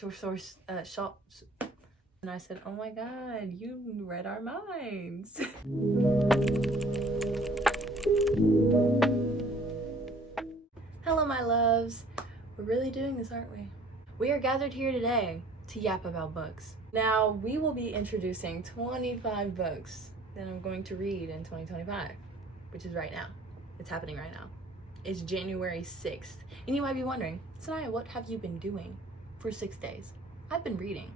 shops. And I said, oh my God, you read our minds. Hello, my loves. We're really doing this, aren't we? We are gathered here today to yap about books. Now, we will be introducing 25 books that I'm going to read in 2025, which is right now. It's happening right now. It's January 6th. And you might be wondering, Saniyah, what have you been doing for 6 days? I've been reading.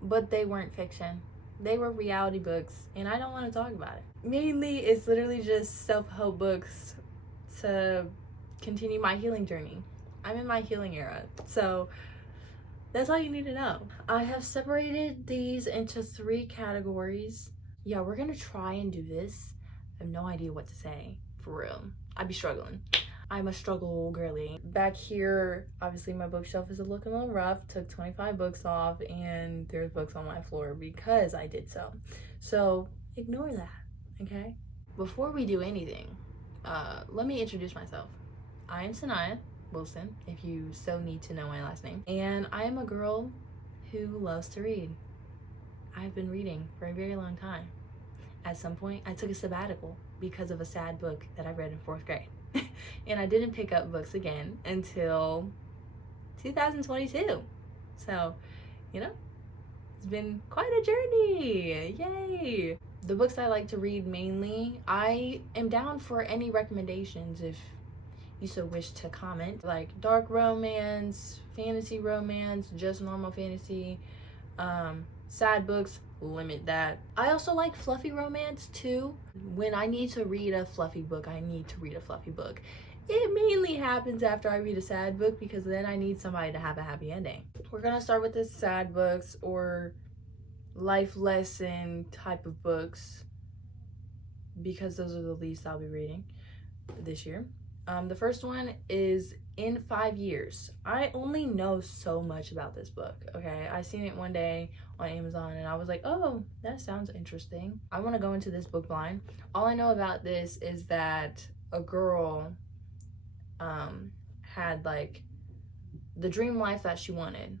But they weren't fiction. They were reality books, and I don't want to talk about it. Mainly, it's literally just self-help books to continue my healing journey. I'm in my healing era, so that's all you need to know. I have separated these into 3 categories. Yeah, we're gonna try and do this. I have no idea what to say, for real. I'd be struggling. I'm a struggle girly. Back here, obviously my bookshelf is looking a little rough. Took 25 books off, and there's books on my floor because I did so. So ignore that, okay? Before we do anything, let me introduce myself. I am Saniyah Wilson, if you so need to know my last name. And I am a girl who loves to read. I've been reading for a very long time. At some point, I took a sabbatical because of a sad book that I read in 4th grade. And I didn't pick up books again until 2022. So, you know, it's been quite a journey. Yay! The books I like to read mainly, I am down for any recommendations if you so wish to comment. Like dark romance, fantasy romance, just normal fantasy, sad books, limit that. I also like fluffy romance too. When I need to read a fluffy book, I need to read a fluffy book. It mainly happens after I read a sad book because then I need somebody to have a happy ending. We're gonna start with the sad books or life lesson type of books because those are the least I'll be reading this year. The first one is In 5 Years. I only know so much about this book, okay? I seen it one day on Amazon and I was like, oh, that sounds interesting. I want to go into this book blind. All I know about this is that a girl had like the dream life that she wanted.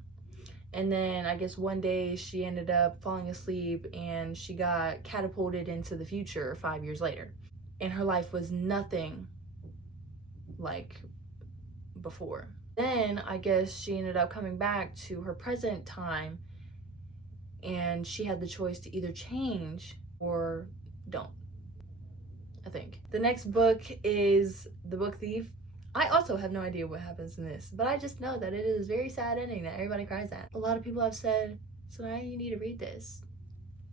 And then I guess one day she ended up falling asleep and she got catapulted into the future 5 years later. And her life was nothing like before. Then I guess she ended up coming back to her present time and she had the choice to either change or don't, I think. The next book is The Book Thief. I also have no idea what happens in this, but I just know that it is a very sad ending that everybody cries at. A lot of people have said, so now you need to read this.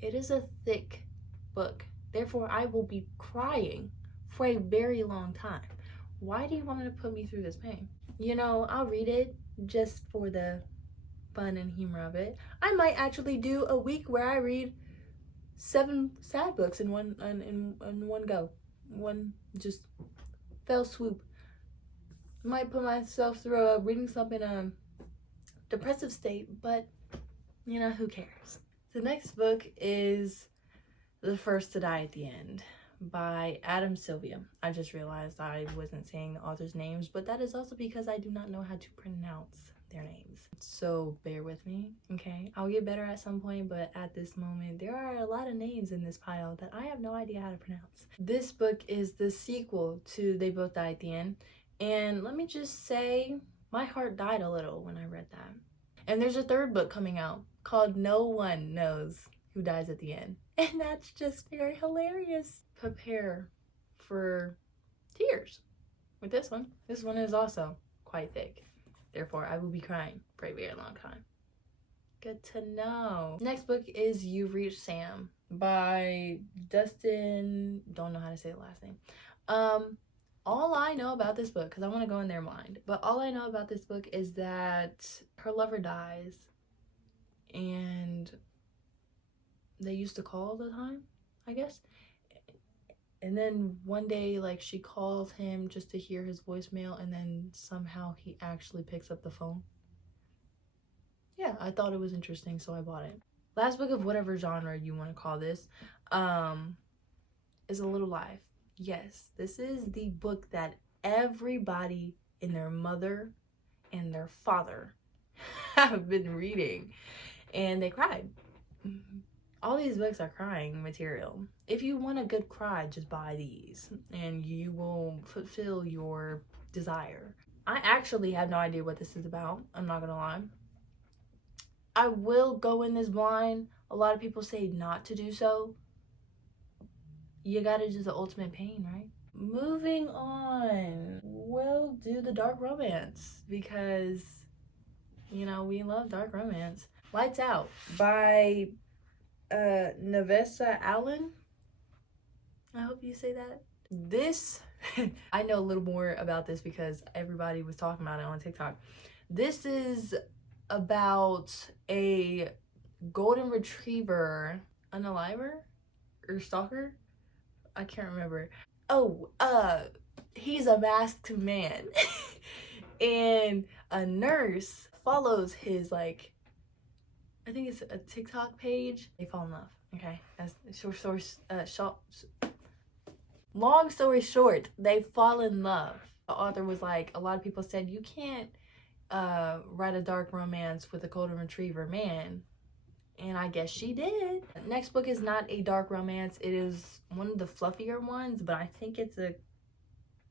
It is a thick book. Therefore, I will be crying for a very long time. Why do you want to put me through this pain? You know, I'll read it just for the fun and humor of it. I might actually do a week where I read 7 sad books in one go. One just fell swoop. Might put myself through reading something depressive state, but you know, who cares? The next book is The First to Die at the End by Adam Sylvia. I just realized I wasn't saying the author's names, but that is also because I do not know how to pronounce their names. So bear with me, okay? I'll get better at some point, but at this moment, there are a lot of names in this pile that I have no idea how to pronounce. This book is the sequel to They Both Die at the End. And let me just say, my heart died a little when I read that. And there's a 3rd book coming out called No One Knows Who Dies at the End. And that's just very hilarious. Prepare for tears with this one. This one is also quite thick. Therefore, I will be crying for a very long time. Good to know. Next book is You've Reached Sam by Dustin, don't know how to say the last name. All I know about this book, because I want to go in their mind, but all I know about this book is that her lover dies and they used to call all the time, I guess. And then one day, like, she calls him just to hear his voicemail, and then somehow he actually picks up the phone. Yeah, I thought it was interesting, so I bought it. Last book of whatever genre you want to call this is A Little Life. Yes, this is the book that everybody and their mother and their father have been reading, and they cried. All these books are crying material. If you want a good cry, just buy these and you will fulfill your desire. I actually have no idea what this is about. I'm not gonna lie. I will go in this blind. A lot of people say not to do so. You gotta do the ultimate pain, right? Moving on, we'll do the dark romance because, you know, we love dark romance. Lights Out by Navessa Allen. I hope you say that. This, I know a little more about this because everybody was talking about it on TikTok. This is about a golden retriever, unaliver or stalker. I can't remember. Oh, he's a masked man. And a nurse follows his, like, I think it's a TikTok page. They fall in love. Okay, that's long story short, they fall in love. The author was like, a lot of people said you can't write a dark romance with a golden retriever man, and I guess she did. Next book is not a dark romance. It is one of the fluffier ones, but I think it's a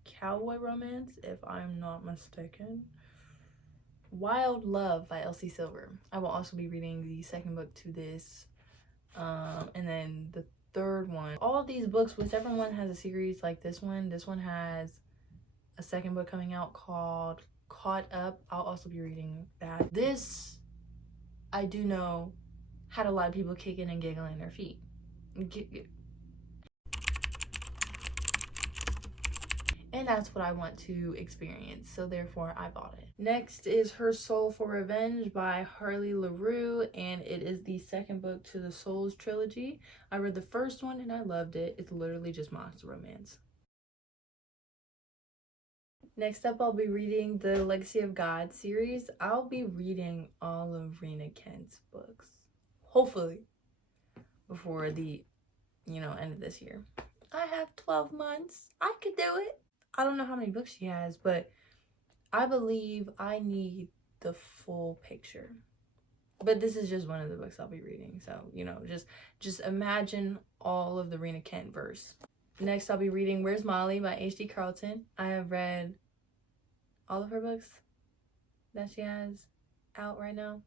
cowboy romance, if I'm not mistaken. Wild Love by Elsie Silver. I will also be reading the second book to this, and then the third one. All of these books, whichever one has a series like this one has a second book coming out called Caught Up. I'll also be reading that. This, I do know, had a lot of people kicking and giggling their feet. And that's what I want to experience, so therefore I bought it. Next is Her Soul for Revenge by Harley LaRue, and it is the second book to the Souls trilogy. I read the first one and I loved it. It's literally just monster romance. Next up, I'll be reading the Legacy of God series. I'll be reading all of Rena Kent's books, hopefully, before the, end of this year. I have 12 months. I could do it. I don't know how many books she has, but I believe I need the full picture. But this is just one of the books I'll be reading. So, just imagine all of the Rena Kent verse. Next, I'll be reading Where's Molly by H.D. Carlton. I have read all of her books that she has out right now.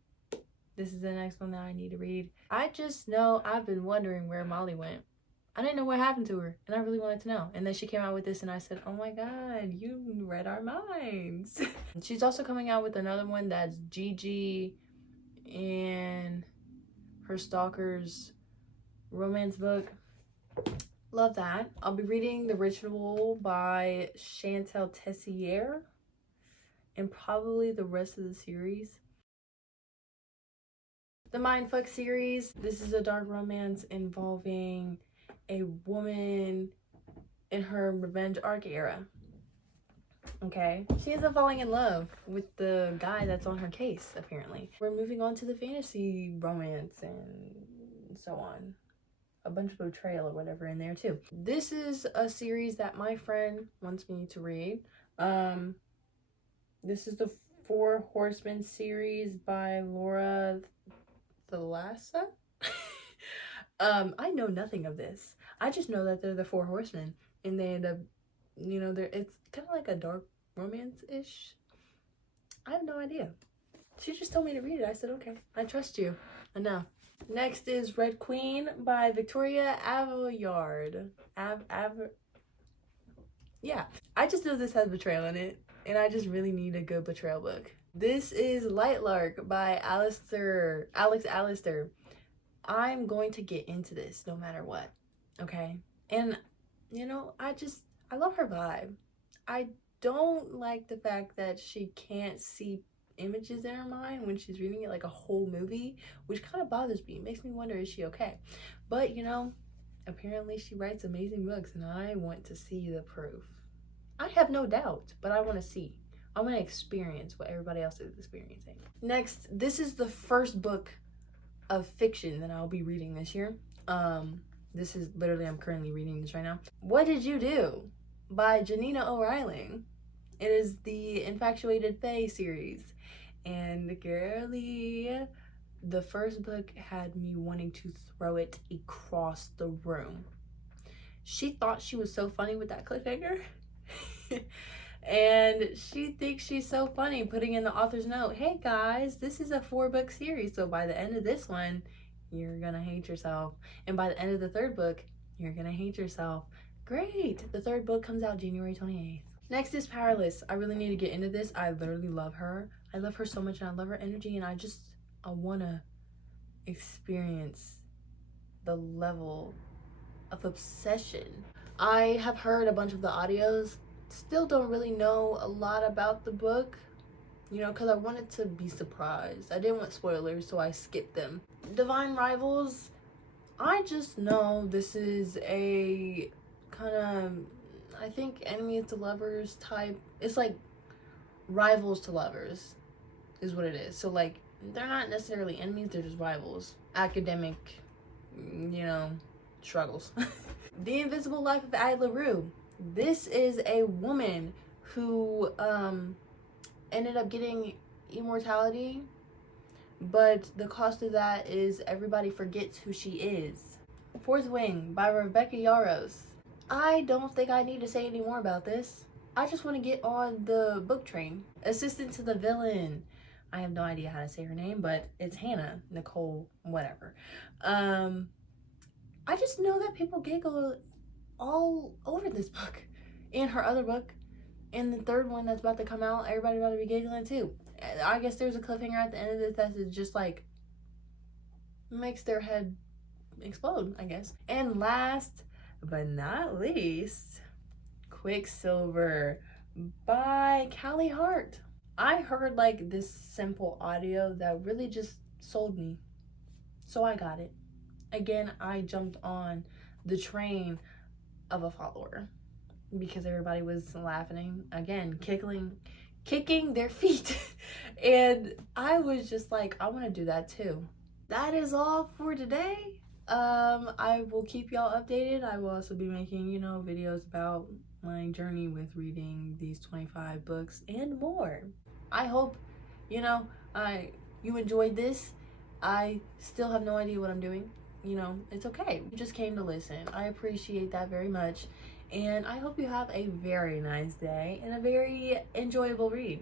This is the next one that I need to read. I just know I've been wondering where Molly went. I didn't know what happened to her, and I really wanted to know. And then she came out with this, and I said, oh my God, you read our minds. She's also coming out with another one that's Gigi and her stalker's romance book. Love that. I'll be reading The Ritual by Chantal Tessier and probably the rest of the series. The Mindfuck series. This is a dark romance involving a woman in her revenge arc era. Okay, she ends up falling in love with the guy that's on her case, apparently. We're moving on to the fantasy romance and so on. A bunch of betrayal or whatever in there too. This is a series that my friend wants me to read. This is the Four Horsemen series by Laura Thalassa. I know nothing of this. I just know that they're the Four Horsemen, and they end up, it's kind of like a dark romance-ish. I have no idea. She just told me to read it. I said, okay, I trust you enough. Next is Red Queen by Victoria Aveyard. Yeah, I just know this has betrayal in it, and I just really need a good betrayal book. This is Lightlark by Alex Allister. I'm going to get into this no matter what, okay? And, I love her vibe. I don't like the fact that she can't see images in her mind when she's reading it like a whole movie, which kind of bothers me. It makes me wonder, is she okay? But, apparently she writes amazing books, and I want to see the proof. I have no doubt, but I want to see. I want to experience what everybody else is experiencing. Next, this is the first book of fiction that I'll be reading this year. This is literally, I'm currently reading this right now. What Did You Do by Janina O'Reilly. It is the Infatuated Fae series, And girly, the first book had me wanting to throw it across the room. She thought she was so funny with that cliffhanger. And she thinks she's so funny putting in the author's note, hey guys, this is a 4-book series, so by the end of this one, you're gonna hate yourself. And by the end of the 3rd book, you're gonna hate yourself. Great! The 3rd book comes out January 28th. Next is Powerless. I really need to get into this. I literally love her. I love her so much, and I love her energy, and I wanna experience the level of obsession. I have heard a bunch of the audios. Still don't really know a lot about the book, you know, because I wanted to be surprised. I didn't want spoilers, so I skipped them. Divine Rivals, I just know this is a kind of, I think, enemies to lovers type. It's like rivals to lovers is what it is. So like, they're not necessarily enemies, they're just rivals. Academic, you know, struggles. The Invisible Life of Addie LaRue. This is a woman who ended up getting immortality, but the cost of that is everybody forgets who she is. Fourth Wing by Rebecca Yarros. I don't think I need to say any more about this. I just want to get on the book train. Assistant to the Villain. I have no idea how to say her name, but it's Hannah, Nicole, whatever. I just know that people giggle all over this book and her other book, and the 3rd one that's about to come out, everybody about to be giggling too. I guess there's a cliffhanger at the end of this that is just like makes their head explode, I guess. And last but not least, Quicksilver by Callie Hart. I heard like this simple audio that really just sold me, so I got it. Again, I jumped on the train of a follower because everybody was laughing, again, kicking their feet. And I was just like, I want to do that too. That is all for today. I will keep y'all updated. I will also be making, you know, videos about my journey with reading these 25 books and more. I hope, you know, you enjoyed this. I still have no idea what I'm doing. You know, it's okay. You just came to listen. I appreciate that very much. And I hope you have a very nice day and a very enjoyable read.